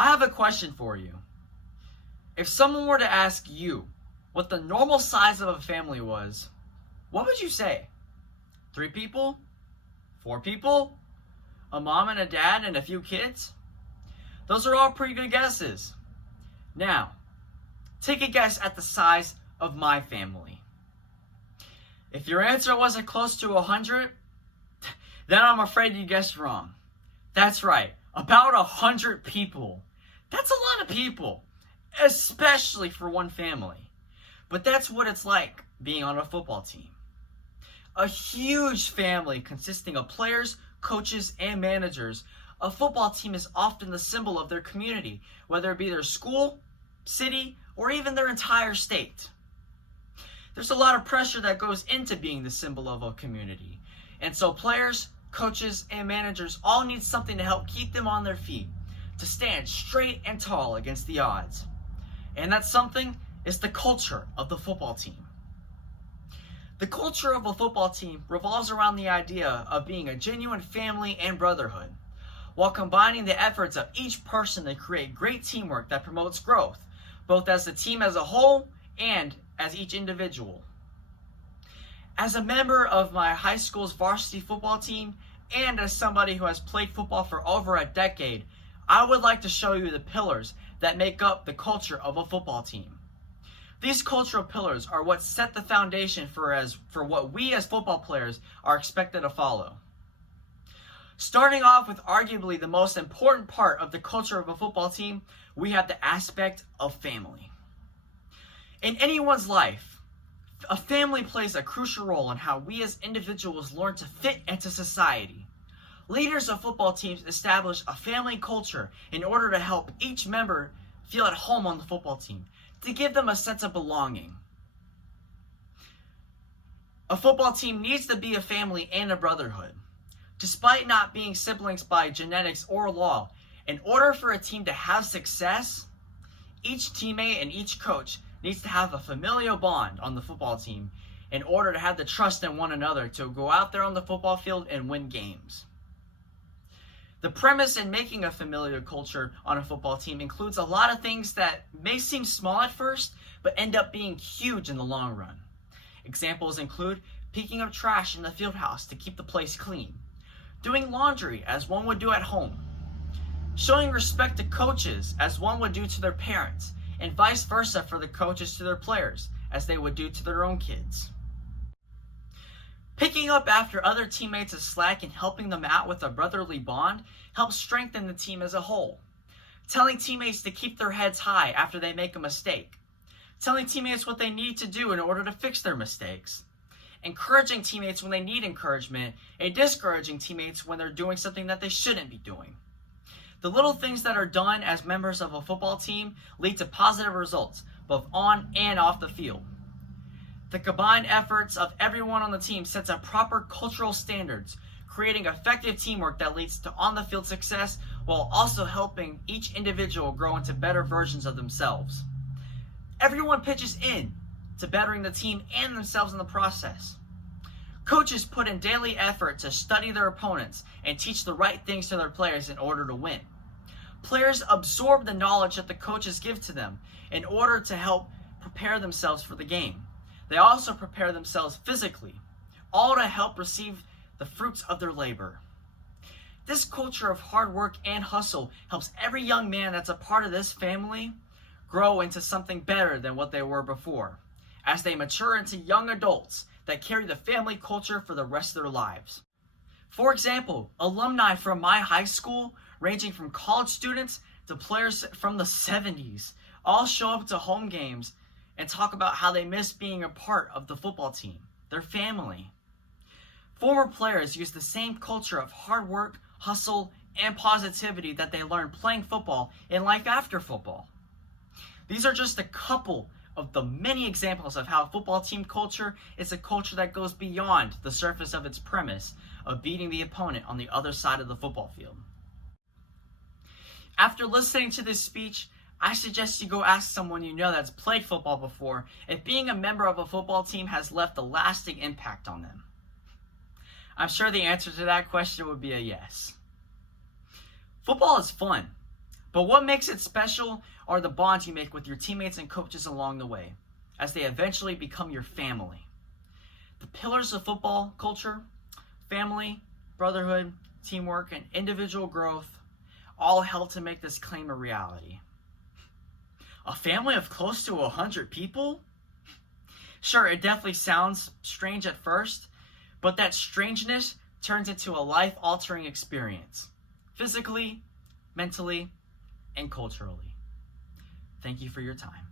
I have a question for you. If someone were to ask you what the normal size of a family was, what would you say? 3 people? 4 people? A mom and a dad and a few kids? Those are all pretty good guesses. Now, take a guess at the size of my family. If your answer wasn't close to 100, then I'm afraid you guessed wrong. That's right, about 100 people. That's a lot of people, especially for one family. But that's what it's like being on a football team. A huge family consisting of players, coaches, and managers. A football team is often the symbol of their community, whether it be their school, city, or even their entire state. There's a lot of pressure that goes into being the symbol of a community. And so players, coaches, and managers all need something to help keep them on their feet, to stand straight and tall against the odds. And that something is the culture of the football team. The culture of a football team revolves around the idea of being a genuine family and brotherhood, while combining the efforts of each person to create great teamwork that promotes growth, both as a team as a whole and as each individual. As a member of my high school's varsity football team, and as somebody who has played football for over a decade, I would like to show you the pillars that make up the culture of a football team. These cultural pillars are what set the foundation for what we as football players are expected to follow. Starting off with arguably the most important part of the culture of a football team, we have the aspect of family. In anyone's life, a family plays a crucial role in how we as individuals learn to fit into society. Leaders of football teams establish a family culture in order to help each member feel at home on the football team, to give them a sense of belonging. A football team needs to be a family and a brotherhood. Despite not being siblings by genetics or law, in order for a team to have success, each teammate and each coach needs to have a familial bond on the football team in order to have the trust in one another to go out there on the football field and win games. The premise in making a familial culture on a football team includes a lot of things that may seem small at first, but end up being huge in the long run. Examples include picking up trash in the field house to keep the place clean, doing laundry as one would do at home, showing respect to coaches as one would do to their parents, and vice versa for the coaches to their players as they would do to their own kids. Picking up after other teammates' slack and helping them out with a brotherly bond helps strengthen the team as a whole. Telling teammates to keep their heads high after they make a mistake. Telling teammates what they need to do in order to fix their mistakes. Encouraging teammates when they need encouragement, and discouraging teammates when they're doing something that they shouldn't be doing. The little things that are done as members of a football team lead to positive results, both on and off the field. The combined efforts of everyone on the team sets up proper cultural standards, creating effective teamwork that leads to on-the-field success while also helping each individual grow into better versions of themselves. Everyone pitches in to bettering the team and themselves in the process. Coaches put in daily effort to study their opponents and teach the right things to their players in order to win. Players absorb the knowledge that the coaches give to them in order to help prepare themselves for the game. They also prepare themselves physically, all to help receive the fruits of their labor. This culture of hard work and hustle helps every young man that's a part of this family grow into something better than what they were before, as they mature into young adults that carry the family culture for the rest of their lives. For example, alumni from my high school, ranging from college students to players from the 70s, all show up to home games and talk about how they miss being a part of the football team, their family. Former players use the same culture of hard work, hustle, and positivity that they learned playing football in life after football. These are just a couple of the many examples of how football team culture is a culture that goes beyond the surface of its premise of beating the opponent on the other side of the football field. After listening to this speech, I suggest you go ask someone you know that's played football before if being a member of a football team has left a lasting impact on them. I'm sure the answer to that question would be a yes. Football is fun, But what makes it special are the bonds you make with your teammates and coaches along the way, as they eventually become your family. The pillars of football culture, family, brotherhood, teamwork, and individual growth, all help to make this claim a reality. A family of close to 100 people? Sure, it definitely sounds strange at first, but that strangeness turns into a life-altering experience, physically, mentally, and culturally. Thank you for your time.